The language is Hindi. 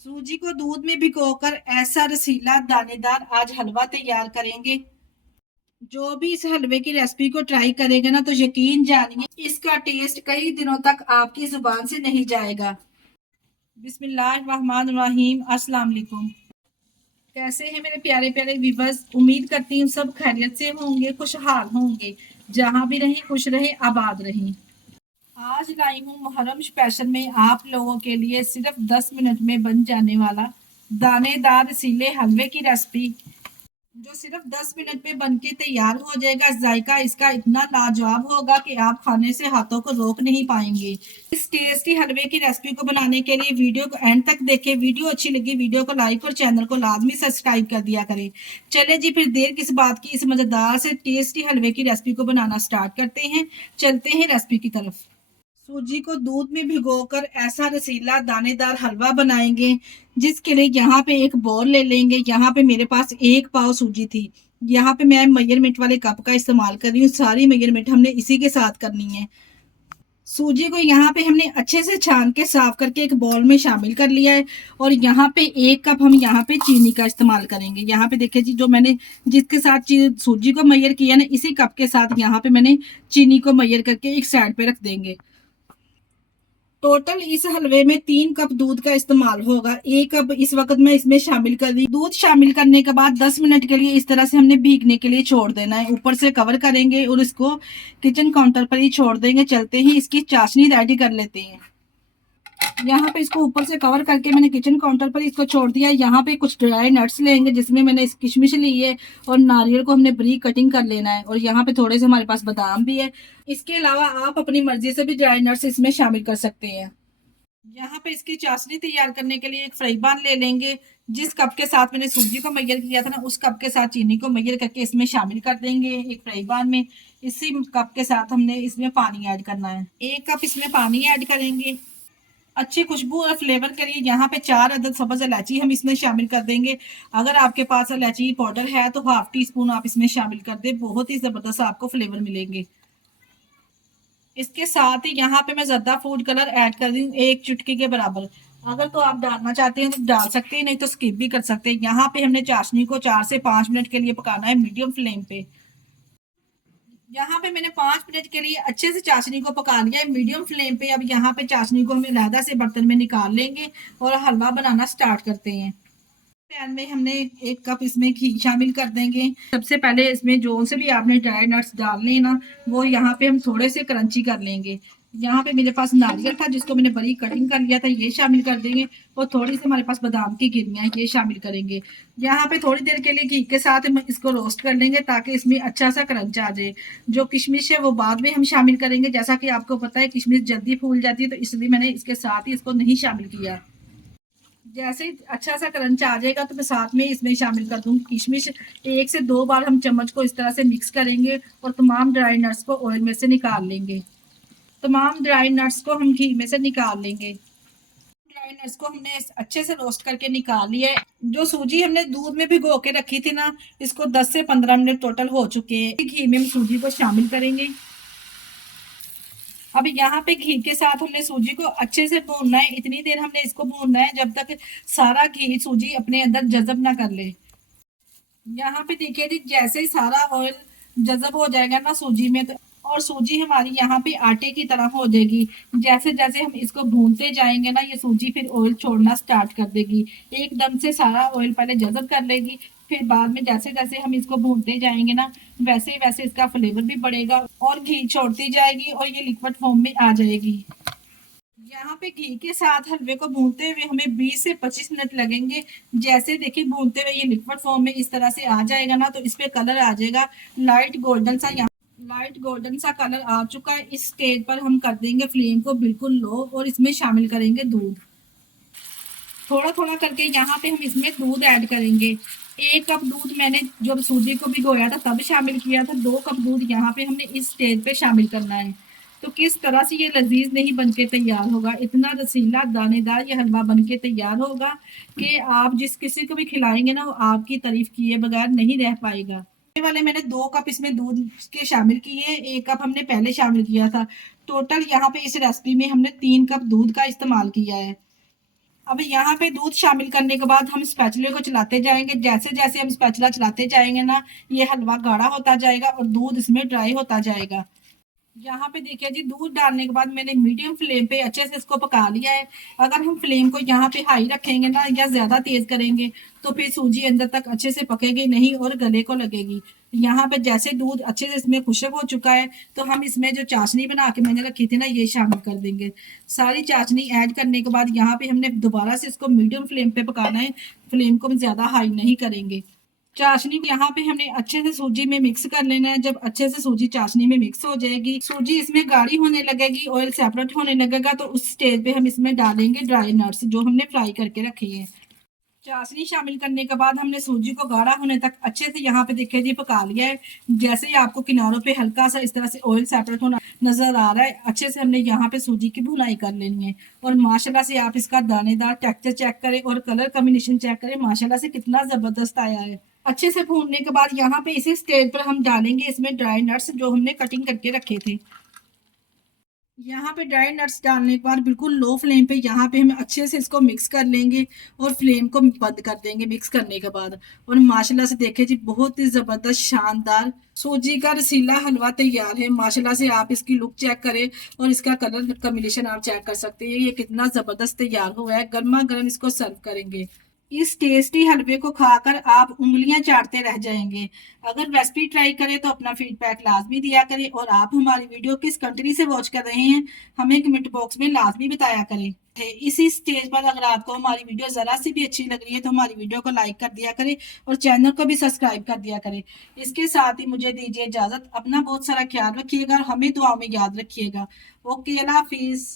सूजी को दूध में भिगोकर ऐसा रसीला दानेदार आज हलवा तैयार करेंगे। जो भी इस हलवे की रेसिपी को ट्राई करेगा ना तो यकीन जानिए इसका टेस्ट कई दिनों तक आपकी जुबान से नहीं जाएगा। बिस्मिल्लाहिर्रहमानिर्रहीम। अस्सलाम वालेकुम। कैसे हैं मेरे प्यारे प्यारे व्यूअर्स? उम्मीद करती हूँ सब खैरियत से होंगे, खुशहाल होंगे। जहां भी रहें खुश रहें, आबाद रहें। आज लाई हूँ मुहर्रम स्पेशल में आप लोगों के लिए सिर्फ 10 मिनट में बन जाने वाला दानेदार रसीले हलवे की रेसिपी, जो सिर्फ 10 मिनट में बनके तैयार हो जाएगा। जायका इसका इतना लाजवाब होगा कि आप खाने से हाथों को रोक नहीं पाएंगे। इस टेस्टी हलवे की रेसिपी को बनाने के लिए वीडियो को एंड तक देखें। वीडियो अच्छी लगी वीडियो को लाइक और चैनल को लाजमी सब्सक्राइब कर दिया करें। चले जी, फिर देर किस बात की, इस मजेदार से टेस्टी हलवे की रेसिपी को बनाना स्टार्ट करते हैं। चलते हैं रेसिपी की तरफ। सूजी को दूध में भिगोकर ऐसा रसीला दानेदार हलवा बनाएंगे, जिसके लिए यहाँ पे एक बोल ले लेंगे। यहाँ पे मेरे पास 1 पाव सूजी थी। यहाँ पे मैं मेजरमेंट वाले कप का इस्तेमाल कर रही हूँ। सारी मेजरमेंट हमने इसी के साथ करनी है। सूजी को यहाँ पे हमने अच्छे से छान के साफ करके एक बाउल में शामिल कर लिया है। और यहाँ पे 1 कप हम यहाँ पे चीनी का इस्तेमाल करेंगे। यहाँ पे देखिए जी, जो मैंने जिसके साथ सूजी को मैयर किया ना, इसी कप के साथ यहाँ पे मैंने चीनी को मैयर करके एक साइड पे रख देंगे। टोटल इस हलवे में 3 कप दूध का इस्तेमाल होगा। 1 कप इस वक्त मैं इसमें शामिल कर दी। दूध शामिल करने के बाद 10 मिनट के लिए इस तरह से हमने भीगने के लिए छोड़ देना है। ऊपर से कवर करेंगे और इसको किचन काउंटर पर ही छोड़ देंगे। चलते ही इसकी चाशनी रेडी कर लेते हैं। यहाँ पे इसको ऊपर से कवर करके मैंने किचन काउंटर पर इसको छोड़ दिया। यहाँ पे कुछ ड्राई नट्स लेंगे, जिसमें मैंने इस किशमिश ली है और नारियल को हमने बारीक कटिंग कर लेना है। और यहाँ पे थोड़े से हमारे पास बादाम भी है। इसके अलावा आप अपनी मर्जी से भी ड्राई नट्स इसमें शामिल कर सकते हैं। यहाँ पे इसकी चाशनी तैयार करने के लिए एक फ्राई पैन ले लेंगे। जिस कप के साथ मैंने सूजी को मैयर किया था ना, उस कप के साथ चीनी को मैयर करके इसमें शामिल कर देंगे एक फ्राई पैन में। इसी कप के साथ हमने इसमें पानी ऐड करना है। 1 कप इसमें पानी ऐड करेंगे। अच्छी खुशबू और फ्लेवर के लिए यहाँ पे 4 अदद सब्ज इलायची हम इसमें शामिल कर देंगे। अगर आपके पास इलायची पाउडर है तो हाफ टी स्पून आप इसमें शामिल कर दे। बहुत ही जबरदस्त आपको फ्लेवर मिलेंगे। इसके साथ ही यहाँ पे मैं ज़्यादा फूड कलर ऐड कर रही हूँ 1 चुटकी के बराबर। अगर तो आप डालना चाहते हैं तो डाल सकते हैं, नहीं तो स्किप भी कर सकते हैं। यहाँ पे हमने चाशनी को 4 से 5 मिनट के लिए पकाना है मीडियम फ्लेम पे। यहाँ पे मैंने 5 मिनट के लिए अच्छे से चाशनी को पका लिया है मीडियम फ्लेम पे। अब यहाँ पे चाशनी को हम अलहदा से बर्तन में निकाल लेंगे और हलवा बनाना स्टार्ट करते हैं। पैन में हमने 1 कप इसमें घी शामिल कर देंगे। सबसे पहले इसमें जो से भी आपने ड्राई नट्स डालने हैं ना, वो यहाँ पे हम थोड़े से क्रंची कर लेंगे। यहाँ पे मेरे पास नारियल था जिसको मैंने बड़ी कटिंग कर लिया था, ये शामिल कर देंगे। और थोड़ी सी हमारे पास बादाम की गिरियां ये शामिल करेंगे। यहाँ पे थोड़ी देर के लिए घी के साथ हम इसको रोस्ट कर लेंगे ताकि इसमें अच्छा सा क्रंच आ जाए। जो किशमिश है वो बाद में हम शामिल करेंगे। जैसा कि आपको पता है किशमिश जल्दी फूल जाती है, तो इसलिए मैंने इसके साथ ही इसको नहीं शामिल किया। जैसे ही अच्छा सा क्रंच आ जाएगा तो मैं साथ में इसमें शामिल कर दूंगी किशमिश। 1 से 2 बार हम चम्मच को इस तरह से मिक्स करेंगे और तमाम ड्राई नट्स को ऑयल में से निकाल लेंगे। तमाम ड्राई नट्स को हम घी में से निकाल लेंगे। ड्राई नट्स को हमने अच्छे से रोस्ट करके निकाल लिया है। जो सूजी हमने दूध में भिगो के रखी थी ना, इसको 10 से 15 मिनट टोटल हो चुके हैं। घी में हम सूजी को शामिल करेंगे। अब यहाँ पे घी के साथ हमने सूजी को अच्छे से भूनना है। इतनी देर हमने इसको भूनना है जब तक सारा घी सूजी अपने अंदर जज़ब ना कर ले। यहाँ पे देखिए जी, जैसे ही सारा ऑयल जज़ब हो जाएगा ना सूजी में, तो और सूजी हमारी यहाँ पे आटे की तरह हो जाएगी। जैसे जैसे हम इसको भूनते जाएंगे ना, ये सूजी फिर ऑयल छोड़ना स्टार्ट कर देगी। एकदम से सारा ऑयल पहले जज़ब कर लेगी, फिर बाद में जैसे जैसे हम इसको भूनते जाएंगे ना, वैसे वैसे इसका फ्लेवर भी बढ़ेगा और घी छोड़ती जाएगी और ये लिक्विड फॉर्म में आ जाएगी। यहाँ पे घी के साथ हलवे को भूनते हुए हमें 20 से 25 मिनट लगेंगे। जैसे देखिए भूनते हुए ये लिक्विड फॉर्म में इस तरह से आ जाएगा ना, तो इस पे कलर आ जाएगा लाइट गोल्डन सा। यहाँ लाइट गोल्डन सा कलर आ चुका है। इस स्टेज पर हम कर देंगे फ्लेम को बिल्कुल लो और इसमें शामिल करेंगे दूध। थोड़ा थोड़ा करके यहाँ पे हम इसमें दूध ऐड करेंगे। 1 कप दूध मैंने जब सूजी को भिगोया था तब शामिल किया था। 2 कप दूध यहाँ पे हमने इस स्टेज पे शामिल करना है। तो किस तरह से ये लजीज नहीं बनके तैयार होगा, इतना रसीला दानेदार ये हलवा बनके तैयार होगा कि आप जिस किसी को भी खिलाएंगे ना, वो आपकी तारीफ किए बगैर नहीं रह पाएगा। ये वाले मैंने 2 कप इसमें दूध के शामिल किए। 1 कप हमने पहले शामिल किया था। टोटल यहाँ पे इस रेसिपी में हमने 3 कप दूध का इस्तेमाल किया है। अब यहाँ पे दूध शामिल करने के बाद हम स्पैचुले को चलाते जाएंगे। जैसे जैसे हम स्पैचुला चलाते जाएंगे ना, ये हलवा गाढ़ा होता जाएगा और दूध इसमें ड्राई होता जाएगा। यहाँ पे देखिए जी, दूध डालने के बाद मैंने मीडियम फ्लेम पे अच्छे से इसको पका लिया है। अगर हम फ्लेम को यहाँ पे हाई रखेंगे ना या ज्यादा तेज करेंगे तो फिर सूजी अंदर तक अच्छे से पकेगी नहीं और गले को लगेगी। यहाँ पे जैसे दूध अच्छे से इसमें खुशक हो चुका है तो हम इसमें जो चाशनी बना के मैंने रखी थी ना, ये शामिल कर देंगे। सारी चाशनी ऐड करने के बाद यहाँ पे हमने दोबारा से इसको मीडियम फ्लेम पे पकाना है। फ्लेम को हम ज्यादा हाई नहीं करेंगे। चाशनी यहाँ पे हमने अच्छे से सूजी में मिक्स कर लेना है। जब अच्छे से सूजी चाशनी में मिक्स हो जाएगी, सूजी इसमें गाढ़ी होने लगेगी, ऑयल सेपरेट होने लगेगा, तो उस स्टेज पे हम इसमें डालेंगे ड्राई नट्स जो हमने फ्राई करके रखे हैं। चाशनी शामिल करने के बाद हमने सूजी को गाढ़ा होने तक अच्छे से यहाँ पे देखिए जी पका लिया है। जैसे ही आपको किनारों पे हल्का सा इस तरह से ऑयल सेपरेट होना नजर आ रहा है, अच्छे से हमने यहाँ पे सूजी की भुनाई कर लेनी है। और माशाल्लाह से आप इसका दानेदार टेक्सचर चेक करें और कलर कॉम्बिनेशन चेक करें, माशाल्लाह से कितना जबरदस्त आया है। अच्छे से भूनने के बाद यहाँ पे इसी स्टेज पर हम डालेंगे इसमें ड्राई नट्स जो हमने कटिंग करके रखे थे। यहाँ पे ड्राई नट्स डालने के बाद बिल्कुल लो फ्लेम पे यहाँ पे हम अच्छे से इसको मिक्स कर लेंगे और फ्लेम को बंद कर देंगे मिक्स करने के बाद। और माशाल्लाह से देखे जी, बहुत ही जबरदस्त शानदार सूजी का रसीला हलवा तैयार है। माशाल्लाह से आप इसकी लुक चेक करें और इसका कलर कॉम्बिनेशन आप चेक कर सकते हैं, ये कितना जबरदस्त तैयार हुआ है। गर्मा गर्म इसको सर्व करेंगे। इस टेस्टी हलवे को खाकर आप उंगलियां चाटते रह जाएंगे। अगर रेसिपी ट्राई करें तो अपना फीडबैक लाजमी दिया करें और आप हमारी वीडियो किस कंट्री से वॉच कर रहे हैं हमें कमेंट बॉक्स में लाजमी बताया करें। इसी स्टेज पर अगर आपको हमारी वीडियो जरा सी भी अच्छी लग रही है तो हमारी वीडियो को लाइक कर दिया करें और चैनल को भी सब्सक्राइब कर दिया करें। इसके साथ ही मुझे दीजिए इजाजत। अपना बहुत सारा ख्याल रखिएगा और हमें दुआ में याद रखिएगा। ओके, अल्लाह हाफिज।